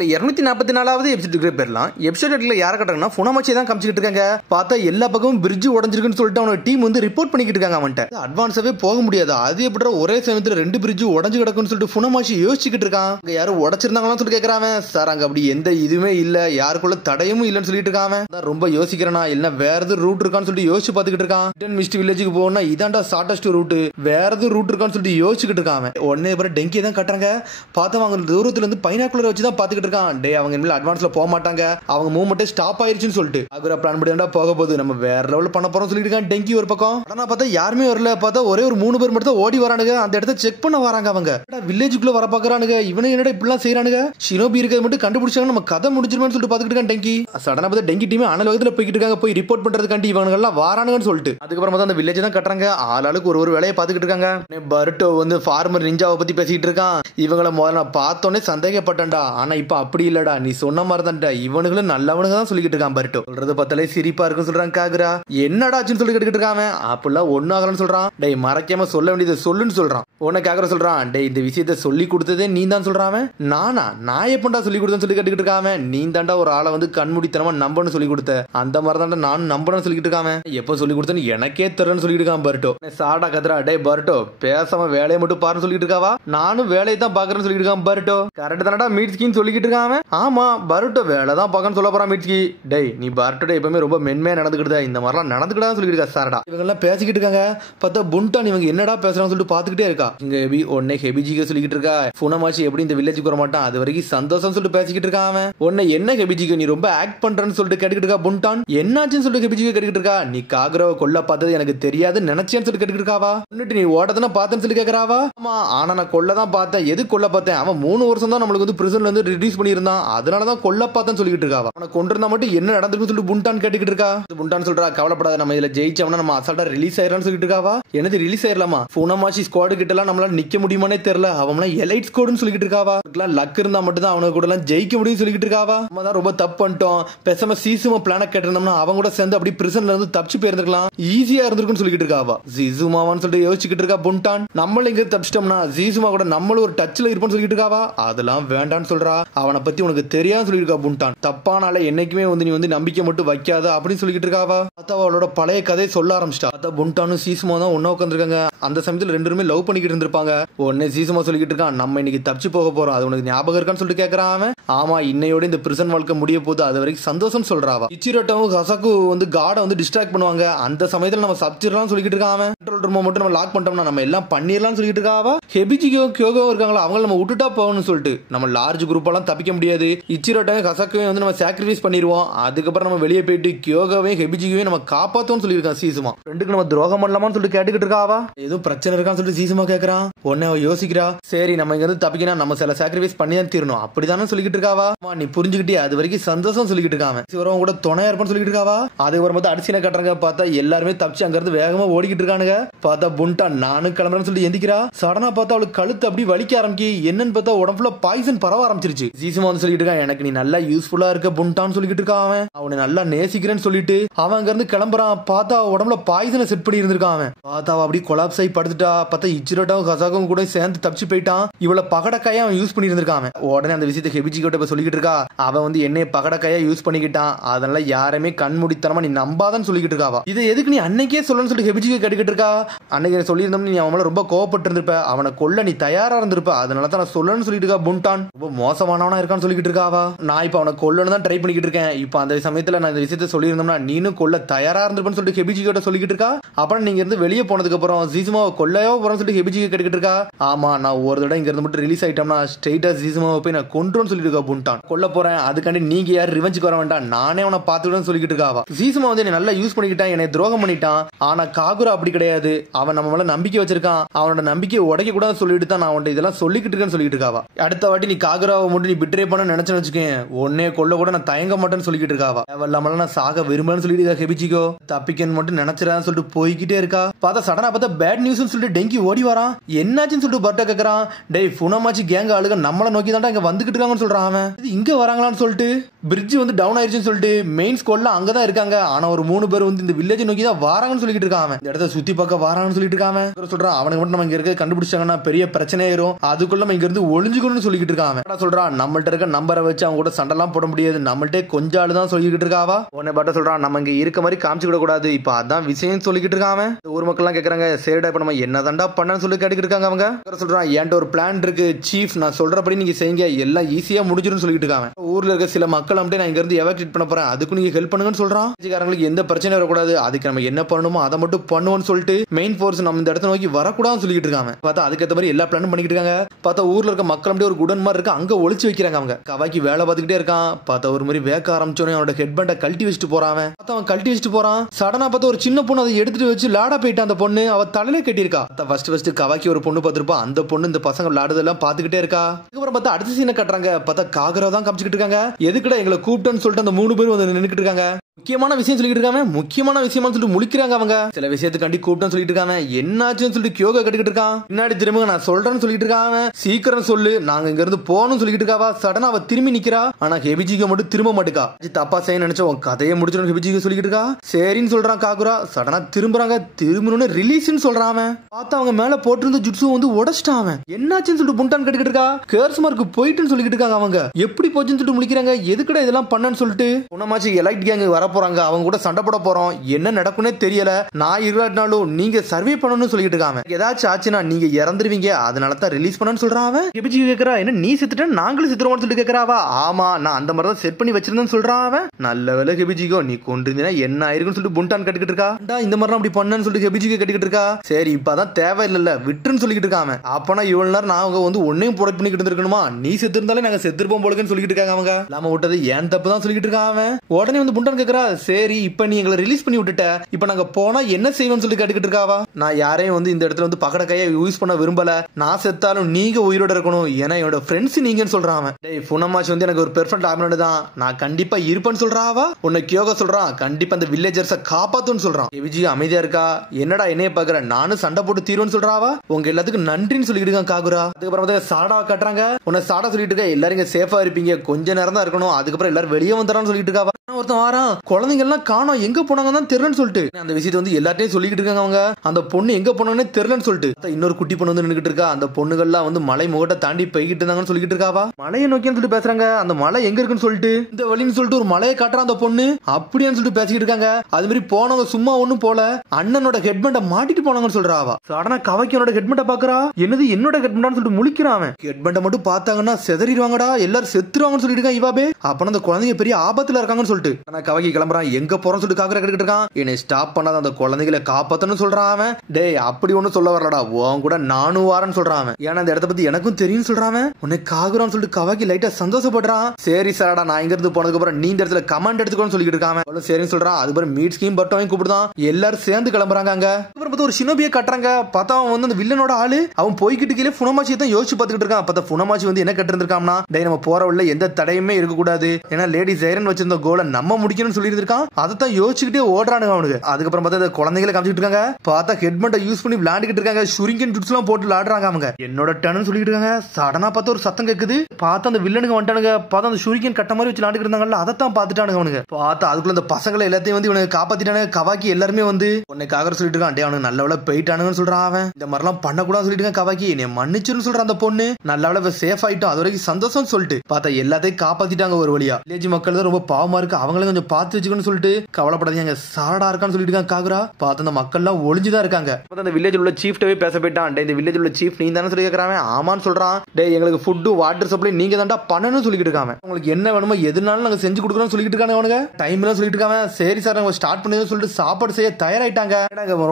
244வது எபிசோடுக்கு பேர்லாம் எபிசோட் யார கட்டாங்கன்னா ஃபுனாமாச்சி தான் காமிச்சிட்டு இருக்காங்க. பார்த்தா எல்லா பக்கமும் பிரிட்ஜ் உடைஞ்சிருக்குன்னு சொல்லிட்டு அவனோட டீம் வந்து ரிப்போர்ட் பண்ணிக்கிட்டு இருக்காங்க. அவன்கிட்ட அட்வான்ஸாவே போக முடியாது, அது எப்படி ஒரே சமயத்துல 2 பிரிட்ஜ் உடஞ்சு கிடக்குன்னு சொல்லிட்டு ஃபுனாமாச்சி யோசிச்சுக்கிட்டு இருக்கான். அங்க யாரும் உடைச்சிருந்தாங்களான்னு சொல்லி கேட்கறான். சார் அங்க அப்படி எந்த இதுவுமே இல்ல, யாருக்குள்ள தடையும் இல்லன்னு சொல்லிட்டு இருக்கான். ரொம்ப யோசிக்கிறானா இல்ல வேற எது ரூட் இருக்கான்னு சொல்லிட்டு யோசிச்சு பாத்துக்கிட்டு இருக்கான். ரிட்டர்ன் மிஸ்ட் வில்லேஜுக்கு போனா இதான்டா ஷார்டஸ்ட் ரூட், வேற எது ரூட் இருக்கான்னு சொல்லிட்டு யோசிச்சுக்கிட்டு இருக்கான். உடனே அப்புறம் டெங்கி தான் கட்டுறாங்க. பார்த்தா அவங்க தூரத்துல இருந்து பைனாக்குலர் வச்சு தான் பாத்துக்கிட்டு இருக்கான். டே அவங்க இனிமேல் அட்வான்ஸ்ல போக மாட்டாங்க, அவங்க மூவ்மெண்ட் ஸ்டாப் ஆயிருச்சுன்னு சொல்லிட்டு அகுரா பிளான் பண்ணி போக போகுது, நம்ம வேற லெவல் பண்ண போறோம் சொல்லிட்டு இருக்கான். டெங்கி ஒரு பக்கம் ஆனா பார்த்தா யாருமே வரல. பார்த்தா ஒரே ஒரு 3 பேர் மட்டும் தான் ஓடி வரானுங்க. அந்த இடத்த செக் பண்ண வராங்க. அவங்க வில்லேஜுக்குள்ள வர பாக்குறானுங்க. இவனு என்னடா இப்படிலாம் செய்யறானுங்க, ஷினோபி இருக்கிறது மட்டும் கண்டுபிடிச்சாங்க, நம்ம கதை முடிஞ்சிருமான்னு சொல்லிட்டு பாத்துக்கிட்டு இருக்கான். டெங்கி சடனா பார்த்தா டெங்கி டீம் அனல் வகத்துல போய்கிட்டு இருக்காங்க, போய் ரிப்போர்ட் பண்றதுக்காண்டி இவங்க எல்லாம் வரானுங்கன்னு சொல்லிட்டு. அதுக்கப்புறம் பார்த்தா அந்த வில்லேஜ் தான் கட்டுறாங்க. ஆளாளுக்கு ஒரு வேலையை பாத்துக்கிட்டு இருக்காங்க. பர்ட்டோ வந்து ஃபார்மர் நிஞ்சாவை பத்தி பேசிட்டு இருக்கான். இவங்கள முதல்ல நான் பார்த்தோன்னே சந்தேகப்பட்டேன்டா, ஆனா இப்ப அப்படி இல்லடா, நீ சொன்ன மாதிரி தான்டா, இவனுங்களும் நல்லவனுங்க தான் சொல்லிக்கிட்டு இருக்கான். பர்ட்டோ சொல்றது பார்த்தாலே சிரிப்பா இருக்குன்னு சொல்றான். காகுரா என்னடாச்சுன்னு சொல்லி கேட்டுக்கிட்டு இருக்கான். அப்படிலாம் ஒன்னாகலன்னு சொல்றான். டேய் மறைக்காம சொல்ல வேண்டியது சொல்லுன்னு சொல்றான். உன்னை காகுரா சொல்றான், டேய் இந்த விஷயத்த சொல்லி கொடுத்ததே நீ தான் சொல்றான். நானா நான் எப்பண்டா சொல்லி கொடுத்தேன்னு சொல்லி கேட்டுக்கிட்டு இருக்கான். நீ தாண்டா ஒரு ஆளை வந்து கண்மூடித்தனமா நம்பன்னு சொல்லி கொடுத்த, அந்த மாதிரி தாண்டா நானும் நம்பணும்னு சொல்லிட்டு இருக்கான். எப்ப சொல்லி கொடுத்தேன்னு எனக்கே தெரியலன்னு சொல்லிட்டு இருக்கான். பர்ட்டோ சாடா கத்ரா, டே பர்ட்டோ பேசாம வேலையை மட்டும் பாருன்னு சொல்லிட்டு இருக்காவா, நானும் வேலையை தான் பாக்குறேன்னு சொல்லிட்டு இருக்கான். பர்ட்டோ கரெக்ட் தானடா மீட்ஸ்கின்னு சொல்லிக்கிட்டு இருக்கான். ஆமா பர்ட்டோ வேலை தான் பாக்கன்னு சொல்ல போறான். மீட்ஸ்கி டேய் நீ பர்ட்டோ எப்பவுமே ரொம்ப மென்மையா நடந்துக்கிட்டா, இந்த மாதிரிலாம் நடந்துக்கிட்டா சொல்லிட்டு இருக்கா. சாரடா இவங்க எல்லாம் பேசிக்கிட்டு இருக்காங்க. பார்த்தா புண்டான் இவங்க என்னடா பேசுறான்னு சொல்லிட்டு பாத்துக்கிட்டே இருக்கா. இங்க உடனே ஹெபிஜிக்கு சொல்லிக்கிட்டு இருக்கா, ஃபுனாமாச்சி எப்படி இந்த வில்லேஜுக்கு வர மாட்டான், அது வரைக்கும் சந்தோஷம் சொல்லிட்டு பேசிக்கிட்டு இருக்கான். உன்னை என்ன ஹெபிஜிக்கு நீ ரொம்ப ஆக்ட் பண்றன்னு சொல்லிட்டு கேட்டுக்கிட்டு இருக்கா. புண்டான் என்னாச்சுன்னு சொல்லிட்டு ஹெபிஜிக்கு கேட்டுக்கிட்டு இருக்கா. நீ காகுராவை கொல்ல பார்த்தது எனக்கு தெரியாது நினைச்சேன்னு சொல்லிட்டு கேட்டுக்கிட்டு இருக்காவா. வந்துட்டு நீ ஓட்டதானே பார்த்தேன்னு சொல்லி கேட்கறாவா. ஆமா ஆனா நான் கொல்ல தான் பார்த்தேன். எது கொல்ல பார்த்தேன், அவன் 3 வருஷம் தான் நம்மளுக்கு வந்து பிரிசன்ல வந்து ரிலீஸ் பண்ணியிருந்தான், அதனாலதான் கொல்ல பார்த்தேன்னு சொல்லிட்டு இருக்காவா. அவனை கொண்டிருந்தா மட்டும் என்ன நடந்துருக்குன்னு சொல்லிட்டு புண்டான் கேட்டுக்கிட்டு இருக்கா. புண்டான் சொல்றா, கவலைப்படாத, நம்ம இதுல ஜெயிச்சவனா நம்ம அசால்ட்டா ரிலீஸ் ஆயிரலாம்னு சொல்லிட்டு இருக்காவா. என்னது ரிலீஸ் ஆயிரலாமா, ஃபுனாமாச்சி ஸ்குவாட் கிட்ட எல்லாம் நம்மளால நிக்க முடியுமானே தெரியல, அவன் எலைட் ஸ்குவாட்னு சொல்லிட்டு இருக்காவா. லக் இருந்தா மட்டும் தான் அவனுக்கு கூட எல்லாம் ஜெயிக்க முடியும் சொல்லிட்டு இருக்காவா. நம்ம தான் ரொம்ப தப்பு பண்ணிட்டோம், பேசாம சீசுமா பிளான கேட்டிருந்தோம்னா அவங்க கூட சேர்ந்து அப்படி பிரிசன்ல இருந்து தப்பிச்சு போயிருந்திருக்கலாம், ஈஸியா இருந்திருக்குன்னு சொல்லிட்டு இருக்காவா. ஜிசுமாவான்னு சொல்லிட்டு யோசிச்சுக்கிட்டு இருக்கா புண்டான். நம்மள இங்க தப்பிச்சிட்டோம்னா ஜிசுமா கூட நம்மளும் ஒரு டச்ல இருப்போம்னு சொல்லிட்டு இருக்காவா. அதெல்லாம் வேண்டான்னு சொல்றா. அவனை பத்தி உனக்கு தெரியாது சொல்லிட்டு இருக்கா புண்டான். தப்பானால என்னைக்குமே வந்து நீ வந்து நம்பிக்கை மட்டும் வைக்காத அப்படின்னு சொல்லிட்டு இருக்காவா. பார்த்தா அவளோட பழைய கதையை சொல்ல ஆரம்பிச்சிட்டா. பார்த்தா புண்டானும் சீசுமா தான் ஒன்னா உட்காந்துருக்காங்க. அந்த சமயத்துல 2 பேருமே லவ் பண்ணிக்கிட்டு இருந்திருப்பாங்க. உடனே சீசுமா சொல்லிக்கிட்டு இருக்கான், நம்ம இன்னைக்கு தப்பிச்சு போக போறோம், அது உனக்கு ஞாபகம் இருக்கான்னு சொல்லிட்டு கேட்கறான். ஆமா இன்னையோட இந்த பிரிசன் வாழ்க்கை முடிய போது, அது வரைக்கும் சந்தோஷம் சொல்றாவா. இச்சிரோட்டாவும் ஹசாக்கு வந்து காடை வந்து டிஸ்ட்ராக்ட் பண்ணுவாங்க. அந்த சமயத்துல நம்ம சப்ச்சிடலாம் சொல்லிட்டு இருக்கான். கண்ட்ரோல் ரூம் மட்டும் நம்ம லாக் பண்ணிட்டோம்னா நம்ம எல்லாம் பண்ணிடலாம் சொல்லிட்டு இருக்காவா. ஹெபிஜிகோ கியோகோ இருக்காங்களா, அவங்க நம்ம விட்டுட்டா போகணும்னு சொல்லிட்டு நம்ம லார்ஜ் குரூப் எல்லாம் தப்பிக்க முடியாது. இச்சிரோட்டாவும் ஹசாக்கையும் வந்து நம்ம சாக்ரிஃபைஸ் பண்ணிடுவோம், அதுக்கப்புறம் நம்ம வெளியே போயிட்டு கியோகோவையும் ஹெபிஜிகோவையும் நம்ம காப்பாத்தோம்னு சொல்லியிருக்கான் சீசுமா. ரெண்டுக்கு நம்ம துரோகம் பண்ணலாமான்னு சொல்லிட்டு கேட்டுக்கிட்டு இருக்காவா. எதுவும் பிரச்சனை இருக்கான்னு சொல்லிட்டு சீசுமா கேட்கறான். உடனே அவ யோசிக்கிறா, சரி நம்ம இங்க இருந்து தப்பிக்கணும், நம்ம சில சாக்ரிஃபைஸ் பண்ணி தான் தீரணும் அப்படிதானே சொல்லிக்கிட்டு இருக்காவா. நீ புரிஞ்சுக்கிட்டே அது வரைக்கும் சந்தோஷம் சொல்லிக்கிட்டு இருக்காங்க. சிவரம் கூட துணையா இருப்பான்னு சொல்லிட்டு இருக்காவா. அது ஒரு மாதிரி அடிச்சின கட்டுறாங்க. பார்த்தா எல்லாருமே தப்பிச்சு அங்க இருந்து வேகமா ஓடிக்கிட்டு இருக்கானுங்க. பார்த்தா புண்டா நானும் கிளம்புறேன்னு சொல்லி எந்திக்கிறா. சடனா பார்த்தா அவளுக்கு கழுத்து அப்படி வலிக்க ஆரம்பிக்கி. என்னன்னு பார்த்தா உடம்புல பாய்சன் பரவ ஆரம்பிச்சிருச்சு. சீசுமா வந்து சொல்லிட்டு இருக்கான், எனக்கு நீ நல்லா யூஸ்ஃபுல்லா இருக்க புண்டான்னு சொல்லிட்டு இருக்கான். அவனை நல்லா நேசிக்கிறேன்னு சொல்லிட்டு அவன் அங்க இருந்து கிளம்புறான். பார்த்தா உடம்புல பாய்சனை செட் பண்ணி இருந்திருக்கான். அவன் பார்த்தா அப்படி கொலாப்ஸ் ஆகி படுத்துட்டா. பார்த்தா இச்சிரோட்டாவும் ஹசாக்கும் கூட சேர்ந்து தப்பிச்சு போயிட்டான். இவளை பகடக்காயா அவன் யூஸ் பண்ணி இருந்திருக்கான். உடனே அந்த விஷயத்தை ஹெபிஜி கிட்ட சொல்லிக்கிட்டு இருக்கா. அவன் வந்து என்னைய பகடக்காயா யூஸ் பண்ணிக்கிட்டான், அதனால யாருமே கண்மூடித்தனமா நீ நம்பாதான் சொல்லிக்கிட்டு இருக்காவா. இதை எதுக்கு நீ அன்னைக்கே சொல்லணும்னு சொல்லி ஹெபிஜிக்கு கேட்டுக்கிட்டு இருக்கா. அன்னைக்கு சொல்லியிருந்தோம் நீ அவன் ரொம்ப கோவப்பட்டு இருந்திருப்ப, அவனை கொல்ல நீ தயாரா இருந்திருப்ப, அதனால தான் நான் சொல்லணும்னு சொல்லிட்டு இருக்கா. புண்டான் ரொம்ப மோசமானவனா இருக்கான்னு சொல்லிக்கிட்டு இருக்காவா. நான் இப்ப அவனை கொல்லணும் தான் ட்ரை பண்ணிக்கிட்டு இருக்கேன். இப்ப அந்த சமயத்துல நான் இந்த விஷயத்த சொல்லியிருந்தோம்னா நீனும் கொல்ல தயாரா இருந்திருப்பேன்னு சொல்லிட்டு ஹெபிஜி கிட்ட சொல்லிக்கிட்டு இருக்கா. அப்புறம் நீங்க இருந்து வெளியே போனதுக்கு அப்புறம் ஜிசுமாவை கொல்லையோ போறோம்னு சொல்லிட்டு ஹெபிஜிக்கு கேட்டுக்கிட்டு இருக்கா. ஆமா நான் ஒரு தடவை இங்க இருந்து மட்டும் ரிலீஸ் ஆயிட்டோம்னா ஸ்ட்ரெயிட்டா ஜிசுமாவை போய் நான் கொன்றுன்னு சொல்லிட்டு இருக்கா. புண்டான் கொல்ல போறேன், அதுக்காண்டி நீங்க யாரும் ரிவெஞ்சுக்கு வர வேண்டாம், நானே அவனை பார்த்துக்கிட்டு சொல்லிக்கிட்டு இருக்காவா. ஜிசுமா வந்து என்ன நல்லா யூஸ் பண்ணிக்கிட்டான், என்னை துரோகம் பண்ணிட்டான். ஆனா காகுரா அப்படி கிடையாது, அவன் நம்ம மேல நம்பிக்கை வச்சிருக்கான், அவனோட நம்பிக்கையை உடைக்க கூடாது சொல்லிட்டு தான் நான் அவன்கிட்ட இதெல்லாம் சொல்லிக்கிட்டு இருக்கேன்னு சொல்லிட்டு இருக்காவா. அடுத்த வாட்டி நீ காகுராவை மட்டும் நீ பிட்ரே பண்ண நினைச்சேன்னு வச்சுக்கேன், உன்னே கொல்ல கூட நான் தயங்க மாட்டேன்னு சொல்லிக்கிட்டு இருக்காவா. இல்லாமல நான் சாக விரும்புறேன்னு சொல்லிட்டு இருக்கா. ஹெபிஜிகோ தப்பிக்கன்னு மட்டும் நினைச்சிடான்னு சொல்லிட்டு போய்கிட்டே இருக்கா. பார்த்தா சடனா பார்த்தா பேட் நியூஸ் சொல்லிட்டு டெங்கி ஓடி வரான். என்னாச்சுன்னு சொல்லிட்டு பர்ட்டா கேட்கறான். டேய் ஃபுனாமாச்சி கேங்க ஆளுங்க நம்மள நோக்கி தான் இங்க வந்துகிட்டு இருக்காங்கன்னு சொல்றான். அவன் இங்க வராங்களான்னு சொல்லிட்டு பிரிட்ஜ் வந்து டவுன் ஆயிருச்சுன்னு சொல்லிட்டு மெயின் ஸ்குவாட்ல அங்கதான் இருக்காங்க. ஆனா ஒரு 3 பேர் வந்து இந்த வில்லேஜ் நோக்கி தான் வராங்கன்னு சொல்லிட்டு இருக்கான். இந்த இடத்த சுத்தி பார்க்க வராங்கன்னு சொல்லிட்டு இருக்கான். சொல்றான் அவனுக்கு மட்டும் நம்ம இங்க இருக்க கண்டுபிடிச்சாங்கன்னா பெரிய பிரச்சனை ஆயிரும், அதுக்குள்ள நம்ம இங்க இருந்து ஒளிஞ்சுக்கணும்னு சொல்லிட்டு இருக்கான். சொல்றான் நம்மள்ட்ட இருக்க நம்பரை வச்சு அவங்க கூட சண்டைலாம் போட முடியாது, நம்மள்ட்டே கொஞ்சம் ஆளு தான் சொல்லிக்கிட்டு இருக்காவா. உடனே பாட்ட சொல்றான் நம்ம இங்க இருக்க மாதிரி காமிச்சுக்கிட கூடாது, இப்ப அதான் விஷயம் சொல்லிக்கிட்டு இருக்காங்க. ஊர் மக்கள் எல்லாம் கேக்குறாங்க சரிடா இப்ப நம்ம என்னதான்டா பண்ணு சொல்லி கேட்டுக்கிட்டு இருக்காங்க. அவங்க சொல்றான் என்கிட்ட ஒரு பிளான் இருக்கு சீஃப், நான் சொல்றபடி நீங்க செய்யுங்க, எல்லாம் ஈஸியா முடிஞ்சிடும் சொல்லிட்டு இருக்காங்க. ஊர்ல இருக்க சில மக்கள் அப்படியே நான் இங்க இருந்து எவாக்யூட் பண்ண போறேன், அதுக்கு நீங்க ஹெல்ப் பண்ணுங்கன்னு சொல்றான். காரங்களுக்கு எந்த பிரச்சனையும் வரக்கூடாது, அதுக்கு நம்ம என்ன பண்ணணுமோ அதை மட்டும் பண்ணுவோம்னு சொல்லிட்டு மெயின் ஃபோர்ஸ் நம்ம இந்த இடத்த நோக்கி வரக்கூடாதுன்னு சொல்லிட்டு இருக்காங்க. பார்த்தா அதுக்கேற்ற மாதிரி எல்லா பிளானும் பண்ணிட்டு இருக்காங்க. பார்த்தா ஊர்ல இருக்க மக்கள் அப்படியே ஒரு குடன் மாதிரி இருக்கு, அங்க ஒளிச்சு வைக்கிறாங்க. அவங்க கவாக்கி வேலை பார்த்துக்கிட்டே இருக்கான். பார்த்தா ஒரு மாதிரி வேக்க ஆரம்பிச்சோன்னே அவனோட ஹெட் பேண்டை கழட்டி வச்சுட்டு போறான். பார்த்தா அவன் கழட்டி வச்சுட்டு போறான். சடனா பார்த்தா ஒரு சின்ன பொண்ணு அதை எடுத்துட்டு வச்சு லாடா போயிட்டு அந்த பொண்ணு அவ தலையில கட்டியிருக்கா. ஃபர்ஸ்ட் கவாக்கி ஒரு பொண்ணு பார்த்திருப்பா, அந்த பொண்ணு இந்த பசங்க விளையாடுதெல்லாம் பாத்துக்கிட்டே இருக்கா. அதுக்கப்புறம் பார்த்தா அடுத்த சீனை கட்டுறாங்க. பார்த்தா காகரா தான் காமிச்சிட்டு இருக்காங்க. எதுக்குடா எங்களை கூப்பிட்டேன்னு சொல்லிட்டு அந்த 3 பேரும் வந்து நின்னுக்கிட்டு இருக்காங்க. முக்கியமான விஷயம் சொல்லிட்டு இருக்காங்க, முக்கியமான விஷயமா சொல்லிட்டு முழிக்கிறாங்க. அவங்க சில விஷயத்துக்காண்டி கூப்பிட்டேன்னு சொல்லிட்டு இருக்காங்க. என்னாச்சுன்னு சொல்லிட்டு கியோகா கட்டிக்கிட்டு இருக்கான். பின்னாடி திரும்ப நான் சொல்றேன்னு சொல்லிட்டு இருக்காங்க. சீக்கிரம் சொல்லு, நாங்க இங்க இருந்து போகணும்னு சொல்லிட்டு இருக்காவா. சடனா அவ திரும்பி நிக்கிறா. ஆனா ஹெபிஜிகோ மட்டும் திரும்ப மாட்டுக்கா. தப்பா செய்ய நினைச்ச உன் கதையை முடிச்சிடும் ஹெபிஜிகோ சொல்லிட்டு இருக்கா. சரின்னு சொல்றான் காகுரா. சடனா திரும்புறாங்க. திரும்பணும்னு ரிலீஸ்ன்னு சொல்றான். பார்த்தா அவங்க மேல போட்டிருந்த ஜுட்ஸு வந்து உடைச்சிட்டான். என்னாச்சுன்னு சொல்லிட்டு புண்டான் கட்டிக்கிட்டு இருக்கா. கேர்ஸ் மார்க்கு போயிட்டுன்னு சொல்லிட்டு இருக்காங்க. அவங்க எப்படி போச்சுன்னு சொல்லிட்டு முழிக்கிறாங்க. எதுக்குடா இதெல்லாம் பண்ணன்னு சொல்லிட்டு உனமாச்சு எலைட் கேங் வர போறாங்க, அவங்க கூட சண்டை போட போறோம், என்ன நடக்கும்னே தெரியல, நான் இல்லாட்டினாலும் நீங்க சர்வே பண்ணணும்னு சொல்லிட்டு இருக்காங்க. ஏதாச்சும் ஆச்சுன்னா நீங்க இறந்துருவீங்க, அதனால தான் ரிலீஸ் பண்ணணும்னு சொல்றான். எபிஜி கேக்குறா என்ன நீ செத்துட்ட நாங்களும் செத்துருவோம்னு சொல்லிட்டு கேக்குறாவா. ஆமா நான் அந்த மாதிரி தான் செட் பண்ணி வச்சிருந்தேன்னு சொல்றான். நல்ல வேலை ஹெபிஜிகோ, நீ கொண்டிருந்தீங்கன்னா என்ன ஆயிருக்குன்னு சொல்லிட்டு புண்டான் கட்டிக்கிட்டு இருக்கா. இந்த மாதிரி அப்படி பண்ணன்னு சொல்லிட்டு ஹெபிஜிகோ கட்டிக்கிட்டு இருக்கா. சரி இப்பதான் தேவையில்லை விட்டுன்னு சொல்லிட்டு இருக்காங்க. அப்பனா இவ்வளவு நேரம் நான் அவங்க வந்து ஒன்னையும் ப்ரொடெக்ட் பண்ணிக்கிட்டு இருக்கணுமா, நீ செத்து இருந்தாலே நாங்க செத்துருப்போம் போலுக்குன்னு சொல்லிட்டு இருக்காங்க. அவங்க நாம விட்டது ஏன் தப்பு தான் சொல்லிட்டு இருக்காங்க. உடனே வந்து புண்டான் கேக்குறா சரி இப்ப நீ எங்களை ரிலீஸ் பண்ணி விட்டுட்ட, இப்ப நாங்க போனா என்ன செய்வோம்னு சொல்லி கேட்டுக்கிட்டு இருக்காவா. நான் யாரையும் வந்து இந்த இடத்துல வந்து பக்கட கையை யூஸ் பண்ண விரும்பல, நான் செத்தாலும் நீங்க உயிரோட இருக்கணும், ஏன்னா என்னோட ஃப்ரெண்ட்ஸ் நீங்கன்னு சொல்றான். டேய் ஃபுனமாச்சு வந்து எனக்கு ஒரு பெர்ஃபெக்ட் ஆர்மனட் தான், நான் கண்டிப்பா இருப்பேன்னு சொல்றாவா. உன்னை கியோகா சொல்றான் கண்டிப்பா அந்த வில்லேஜர்ஸை காப்பாத்துன்னு சொல்றான். விஜய் அமைதியா இருக்கா. என்னடா என்னைய பாக்குற, நானும் சண்டை போட்டு தீர்வுன்னு சொல்றாவா. உங்க எல்லாத்துக்கும் நன்றின்னு சொல்லிட்டு இருக்கான் காகுரா. அதுக்கப்புறம் சாடா கட்டுறாங்க. உன்னை சாடா சொல்லிட்டு இருக்க எல்லாரும் இங்க சேஃபா இருப்பீங்க, கொஞ்ச நேரம் தான் இருக்கணும், அதுக்கப்புறம் எல்லாரும் வெளியே வந்துறான்னு சொல்லிட்டு இருக்காவா. ஒருத்தன் வாரான், குழந்தைங்க எல்லாம் காணோம், எங்க போனாங்க தான் தெரியலன்னு சொல்லிட்டு அந்த விஷயத்தை வந்து எல்லாத்தையும் சொல்லிக்கிட்டு இருக்காங்க. அவங்க அந்த பொண்ணு எங்க போனாங்கன்னு தெரியலன்னு சொல்லிட்டு இன்னொரு குட்டி பொண்ணு வந்து நின்னுட்டு இருக்கா. அந்த பொண்ணுகள்லாம் வந்து மலை முகத்தை தாண்டி போய்கிட்டு இருந்தாங்கன்னு சொல்லிட்டு இருக்காவா. மலையை நோக்கின்னு சொல்லிட்டு பேசுறாங்க. அந்த மலை எங்க இருக்குன்னு சொல்லிட்டு இந்த வழின்னு சொல்லிட்டு ஒரு மலையை காட்டுறான் அந்த பொண்ணு. அப்படின்னு சொல்லிட்டு பேசிக்கிட்டு இருக்காங்க. அது மாதிரி போனவங்க சும்மா ஒண்ணும் போல அண்ணனோட ஹெட்பேண்டை மாட்டிட்டு போனாங்கன்னு சொல்றாவா. சடனா கவக்கியோட ஹெட்பேண்டை பாக்குறா. என்னது என்னோட ஹெட்பேண்டான்னு சொல்லிட்டு முழிக்கிறான். ஹெட்பேண்டை மட்டும் பார்த்தாங்கன்னா செதறிடுவாங்கடா, எல்லாரும் செத்துருவாங்கன்னு சொல்லிட்டு இருக்கான் இவாபே. அப்ப அந்த குழந்தைங்க பெரிய ஆபத்துல இருக்காங்கன்னு சொல்லிட்டு கவக்கி கிளம்புறான். எங்க போறோம்னு சொல்லிட்டு காக்குற கேட்டுக்கிட்டு இருக்கான். என்னை ஸ்டாப் பண்ணாத அந்த குழந்தைகளை காப்பாத்தணும்னு சொல்றான் அவன். டேய் அப்படி ஒன்னும் சொல்ல வரலடா, உன் கூட நானும் வாரன்னு சொல்றான் அவன். ஏன்னா அந்த இடத்த பத்தி எனக்கும் தெரியும் சொல்றான். உன்னை காகுறான்னு சொல்லிட்டு கவாக்கி லைட்டா சந்தோஷப்படுறான். சரி சாரடா நான் இங்க இருந்து போனதுக்கு அப்புறம் நீ இந்த இடத்துல கமாண்ட் எடுத்துக்கோன்னு சொல்லிட்டு இருக்கான். சரின்னு சொல்றான். அதுக்கப்புறம் மீட் ஸ்கீம் பட்டவையும் கூப்பிடுதான். எல்லாரும் சேர்ந்து கிளம்புறாங்க. அங்க அப்புறம் ஒரு ஷினோபியை கட்டுறாங்க. பார்த்தா அவன் வந்து அந்த வில்லனோட ஆளு. அவன் போய்கிட்டு கீழே ஃபுனமாச்சி தான் யோசிச்சு பார்த்துக்கிட்டு இருக்கான். பார்த்தா ஃபுனமாச்சி வந்து என்ன கட்டு இருந்திருக்கான்னா, டேய் நம்ம போற உள்ள எந்த தடையுமே இருக்க கூடாது, ஏன்னா லேடி ஜெயரன் வச்சிருந்த கோலை நம்ம முடிக்கணும்னு சொல்லி இருக்கான். அதான் யோசிச்சுக்கிட்டே ஓடுறானுங்க அவனுக்கு. அதுக்கப்புறம் பார்த்தா குழந்தைகளை காமிச்சிட்டு இருக்காங்க. பார்த்தா ஹெட்பேண்டை யூஸ் பண்ணி விளையாண்டுக்கிட்டு இருக்காங்க. ஷூரிங்கன் ஜுட்ஸ் எல்லாம் போட்டு விளையாடுறாங்க. அவங்க என்னோட டர்ன் சொல்லிட்டு இருக்காங்க. சடனா பார்த்தா ஒரு சத்தம் கேக்குது. பார்த்தா அந்த வில்லனுக்கு வந்துட்டானுங்க. பார்த்தா அந்த ஷூரிங்கன் கட்ட மாதிரி வச்சு விளையாண்டுக்கிட்டு இருந்தாங்கல்ல, அதைத்தான் பார்த்துட்டானுங்க அவனுக்கு. பார்த்தா அதுக்குள்ள அந்த பசங்களை எல்லாத்தையும் வந்து இவனுக்கு காப்பாத்திட்டானுங்க. கவாக்கி எல்லாருமே வந்து உன்னைக்காக சொல்லிட்டு இருக்கான். டே அவனுக்கு நல்ல வேலை போயிட்டானுங்கன்னு சொல்றான். அவன் இந்த மாதிரிலாம் பண்ணக்கூடாது சொல்லிட்டு இருக்கான். கவாக்கி என்னை மன்னிச்சுன்னு சொல்றான். அந்த பொண்ணு நல்ல வேலை சேஃப் ஆயிட்டோம், அது வரைக்கும் சந்தோஷம் சொல்லிட்டு பார்த்தா எல்லாத்தையும் காப்பாத்திட்டாங்க ஒரு வழியா. வில்லேஜ் மக்கள் தான் ரொம்ப பாவமா இருக்கு, அவங்களும் கொஞ்சம் பார்த்து வச்சுக்கணும்னு சொல்லிட்டு கவலைப்படாதீங்க சாடா இருக்கான்னு சொல்லிட்டு இருக்காங்க காகுரா. பார்த்து அந்த மக்கள் எல்லாம் ஒளிஞ்சுதான் இருக்காங்க. அந்த வில்லேஜில் உள்ள சீஃப்டவே பேச போயிட்டான். இந்த வில்லேஜ் உள்ள சீஃப் நீ தானே சொல்லி கேட்கறான். ஆமான்னு சொல்றான். டே எங்களுக்கு ஃபுட்டு வாட்டர் சப்ளை நீங்க தான்டா பண்ணணும்னு சொல்லிட்டு இருக்காங்க. உங்களுக்கு என்ன வேணுமோ எதுனாலும் நாங்க செஞ்சு கொடுக்குறோம்னு சொல்லிட்டு இருக்காங்க. அவனுங்க டைம் எல்லாம் சொல்லிட்டு இருக்காங்க. சரி சார் நாங்க ஸ்டார்ட் பண்ணி சொல்லிட்டு சாப்பாடு செய்ய தயாராயிட்டாங்க.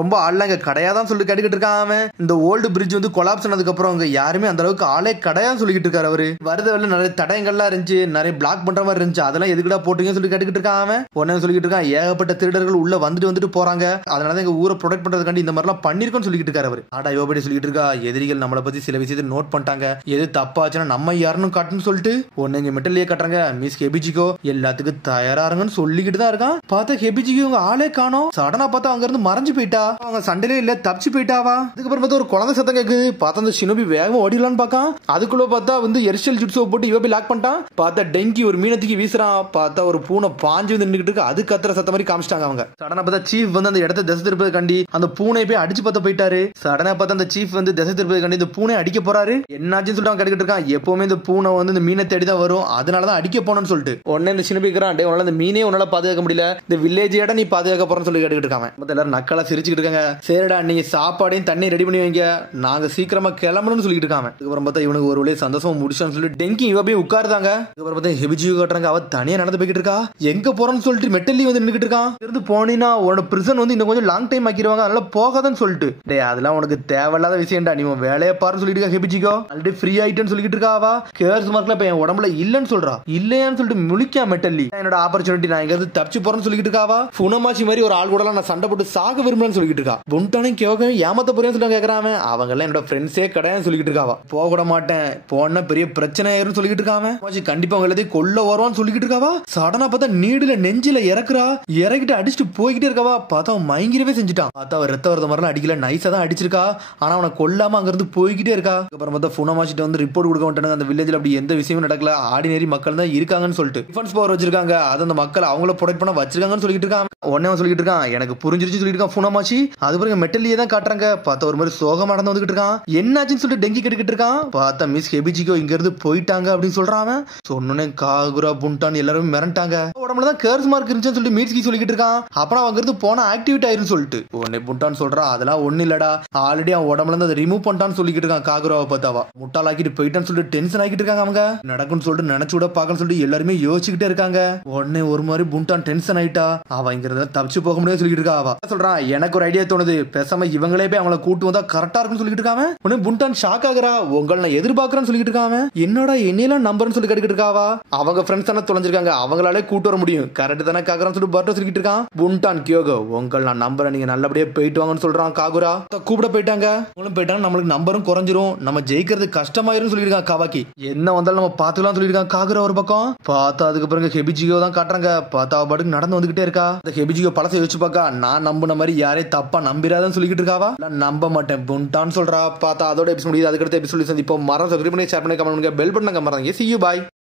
ரொம்ப ஆள்லாம் இங்க கடையாதான் சொல்லிட்டு கேட்டுக்கிட்டு இருக்காங்க. இந்த ஓல்டு பிரிட்ஜ் வந்து கொலாப்ஸ் ஆனதுக்கு அப்புறம் அங்க யாருமே அந்த அளவுக்கு ஆளே கடையான்னு சொல்லிட்டு இருக்காரு. அவரு வருத வேலை நிறைய தடயங்கள்லாம் இருந்துச்சு, நிறைய பிளாக் பண்ற மாதிரி இருந்துச்சு, அதெல்லாம் எதுக்குடா போட்டீங்கன்னு சொல்லி கேட்டுக்கிட்டு இருக்காங்க. உடனே சொல்லிட்டு இருக்கான் ஏகப்பட்ட திருடர்கள் உள்ள வந்துட்டு போறாங்க, அதனால எங்க ஊரை ப்ரொடெக்ட் பண்றதுக்காண்டி இந்த மாதிரிலாம் பண்ணிருக்கோம்னு சொல்லிட்டு இருக்காரு அவரு. ஆடா யோபடி சொல்லிட்டு இருக்கா எதிரிகள் நம்மளை பத்தி சில விஷயத்தை நோட் பண்ணிட்டாங்க, எது தப்பாச்சுன்னா நம்ம யாருன்னு காட்டுன்னு சொல்லிட்டு உடனே இங்க மெட்டல்லையே கட்டுறாங்க. மிஸ் ஹெபிஜிகோ எல்லாத்துக்கும் தயாராருங்கன்னு சொல்லிக்கிட்டு தான் இருக்கான். பார்த்தா ஹெபிஜிகோ உங்க ஆளே காணோம். சடனா பார்த்தா அங்க இருந்து மறைஞ்சு போயிட்டா. அவங்க சண்டையிலே இல்ல தப்பிச்சு போயிட்டாவா. அதுக்கப்புறம் பார்த்தா ஒரு குழந்தை சத்தம் கேக்குது. பார்த்தா அந்த ஷினோபி வேகமா ஓடிடலான்னு பார்க்கான். அதுக்குள்ள பார்த்தா வந்து எரிச்சல் ஜுட்ஸோ போட்டு இவ போய் லாக் பண்ணிட்டான். பார்த்தா டெங்கி ஒரு மீனத்துக்கு வீசுறான். பார்த்தா ஒரு பூனை பாஞ்சு வந்து நின்னுகிட்டு இருக்கு. அது கத்துற சத்த மாதிரி காமிச்சிட்டாங்க அவங்க. சடனா பார்த்தா சீஃப் வந்து அந்த இடத்த திசை திருப்பது கண்டி அந்த பூனை போய் அடிச்சு பார்த்து போயிட்டாரு. சடனா பார்த்தா அந்த சீஃப் வந்து திசை திருப்பது கண்டி இந்த பூனை அடிக்க போறாரு. என்னாச்சுன்னு சொல்லிட்டு அவன் கேட்டுக்கிட்டு இருக்கான். எப்பவுமே இந்த பூனை வந்து இந்த மீனை தேடி தான் வரும், அதனாலதான் அடிக்க போனோம்னு சொல்லிட்டு உடனே இந்த சின்ன பைக்கிறான். டே உன்னால இந்த மீனே உன்னால பாதுகாக்க முடியல, இந்த வில்லேஜ் நீ பாதுகாக்க போறன்னு சொல்லி கேட்டுக்கிட்டு இருக்காங்க. எல்லாரும் நக்கலா சிரிச்சுக்கிட்டு இருக்காங்க. சரிடா நீங்க சாப்பாடையும் தண்ணி ரெடி பண்ணி வைங்க, நாங்க சீக்கிரமா கிளம்பணும்னு சொல்லிட்டு இருக்காங்க. அதுக்கப்புறம் பார்த்தா இவனுக்கு ஒரு வழியே சந்தோஷமா முடிச்சான்னு சொல்லி டெங்கி இவ போய் உட்காருதாங்க. அதுக்கப்புறம் பார்த்தா ஹெபிஜி காட்டுறாங்க. அவ தனியா நடந்து போய்கிட்டு இருக்கா. எங்க போறன்னு சொல்லிட்டு மெட்டல்லி வந்து நின்னுகிட்டு இருக்கான். இருந்து போனீங்கன்னா உன்னோட பிரிசன் வந்து இன்னும் கொஞ்சம் லாங் டைம் ஆக்கிடுவாங்க, அதனால போகாதன்னு சொல்லிட்டு. டே அதெல்லாம் உனக்கு தேவையில்லாத விஷயம்டா, நீ வேலையை பாருன்னு சொல்லிட்டு இருக்கா. ஹெபிஜிகோ ஆல்ரெடி ஃப்ரீ ஆயிட்டேன்னு சொல்லிட்டு இருக்காவா. கேர்ஸ் மார்க்ல இப்ப என் உடம்புல இல்லன்னு சொல்றா. இல்லையான்னு சொல்லிட்டு முழிக்கா மெட்டல்லி. என்னோட ஆப்பர்ச்சுனிட்டி, நான் எங்க தப்பிச்சு போறேன்னு சொல்லிட்டு இருக்காவா. புனமாச்சி மாதிரி ஒரு ஆள் கூட நான் சண்டை போட்டு சாக விரும்பலன்னு சொல்லிட்டு இருக்கா. புண்டானே கேட்க ஏமாத்த போறேன்னு சொல்லிட்டு கேக்குறான். அவங்க எல்லாம் என்னோட ஃப்ரெண்ட்ஸே கிடையாது சொல்லிட்டு இருக்காவா. போக கூட மாட்டேன், போனா பெரிய பிரச்சனை ஆயிரும் சொல்லிட்டு இருக்காம. கண்டிப்பா அவங்க எல்லாத்தையும் கொல்ல வருவான்னு சொல்லிட்டு இருக்காவா. சடனா பார்த்தா நீடுல நெஞ்சில இறக்குறா. இறக்கிட்டு அடிச்சுட்டு போய்கிட்டே இருக்கவா. பார்த்தா அவன் மயங்கிரவே செஞ்சுட்டான். பார்த்தா அவன் ரத்த வரத மாதிரிலாம் அடிக்கல, நைஸா தான் அடிச்சிருக்கா. ஆனா அவனை கொல்லாம அங்க இருந்து போய்கிட்டே இருக்கா. அப்புறம் பார்த்தா புனமாச்சிட்டு வந்து ரிப்போர்ட் கொடுக்க மாட்டாங்க. அந்த வில்லேஜ்ல அப்படி எந்த விஷயமும் நடக்கல, ஆர்டினரி மக்கள் தான் இருக்காங்கன்னு சொல்லிட்டு டிஃபென்ஸ் பவர் வச்சிருக்காங்க. அது அந்த மக்கள் அவங்கள ப்ரொடெக்ட் பண்ண வச்சிருக்காங்கன்னு சொல்லிட்டு இருக்கான். உடனே சொல்லிட்டு இருக்கான் எனக்கு புரிஞ்சிருச்சு சொல்லிட்டு இருக்கான் புனமாச்சி. அது பிறகு மெட்டல்லியே தான் காட்டுறாங்க. பார்த்தா ஒரு மாதிரி சோகமா நடந்து வந்துகிட்டு இருக்கான். என்னாச்சுன்னு சொல்லிட்டு டெங்கி கேட்டுக்கிட்டு இருக்கான். பார்த்தா மிஸ் ஹெபிஜிகோ இங்க இருந்து போயிட்டாங்க அப்படின்னு சொல்றான். சொன்னே காகுரா புண்டான் எல்லாரும் மிரண்டாங்க. உடம்புல தான் கேர்ஸ் மார்க் இருந்துச்சுன்னு சொல்லிட்டு மீட்ஸ்கி சொல்லிட்டு இருக்கான். அப்புறம் அவங்க இருந்து போனா ஆக்டிவேட் ஆயிருன்னு சொல்லிட்டு உடனே புண்டான் சொல்றான் அதெல்லாம் ஒண்ணு இல்லடா, ஆல்ரெடி அவன் உடம்புல இருந்து அதை ரிமூவ் பண்ணிட்டான்னு சொல்லிட்டு இருக்கான். காகுராவை பார்த்தாவா முட்டாளாக்கிட்டு போயிட்டான்னு சொல்லிட்டு டென்ஷன் ஆகிட்டு இருக்காங்க. அவங்க நடக்கும்னு சொல்லிட்டு நினைச்சு கூட பாக்கன்னு சொல்லிட்டு எல்லாருமே யோசிச்சுக்கிட்டே இருக்காங்க. உடனே ஒரு மாதிரி புண்டான் டென்ஷன் ஆயிட்டா. அவங்கிறத தப்பிச்சு போக முடியாது சொல்லிட்டு இருக்கா. அவ சொல்றான் எனக்கு ஒரு ஐடியா தோணுது, பேசாம இவங்களே போய் அவங்கள கூட்டு வந்தா கரெக்டா இருக்குன்னு சொல்லிட்டு இருக்காம. உடனே புண்டான் ஷாக் ஆகுறா. உங்களை நான் எதிர்பார்க்கறேன்னு சொல்லிட்டு இருக்காம. என்னடா என்னையெல்லாம் நம்பர்னு சொல்லி கேட்டுக்கிட்டு இருக்காவா. அவங்க ஃப்ரெண்ட்ஸ் தானே தொலைஞ்சிருக்காங்க, அவங்களாலே கூட்டு வர முடியும், கரெக்ட் தானே காகுரான்னு சொல்லிட்டு பர்ட்டோ சொல்லிட்டு இருக்கான். புண்டான் கியோகோ உங்களை நான் நம்புறேன், நீங்க நல்லபடியா போயிட்டு வாங்கன்னு சொல்றான். காகுரா கூப்பிட போயிட்டாங்க. அவங்களும் போயிட்டாங்க. நம்மளுக்கு நம்பரும் குறைஞ்சிரும், நம்ம ஜெயிக்கிறது கஷ்டமாயிரும் சொல்லிருக்கான் காவாக்கி. என்ன வந்தாலும் நம்ம பாத்துக்கலாம் சொல்லிருக்கான் காகுரா ஒரு பக்கம். பார்த்தா அதுக்கு பிறகு ஹெபிஜிகோ தான் காட்டுறாங்க. பார்த்தா பாட்டுக்கு நடந்து வந்துகிட்டே இருக்கா. அந்த ஹெபிஜிகோ பழசை யோசிச்சு பார்க்கா. நான் நம்பின மாதிரி யாரையும் தப்பா நம்பிராதன்னு சொல்லிட்டு இருக்காவா. நம்ப மாட்டேன் புண்டான்னு சொல்றா. பார்த்தா அதோட எபிசோட் முடியுது. அதுக்கடுத்த எபிசோட் சந்திப்போம். மரம் சப்ஸ்கிரைப் பண்ணி ஷேர் பண்ணி கமெண்ட் பண்ணுங்க. பெல் பட்டனை மறந்துங்க. See you bye.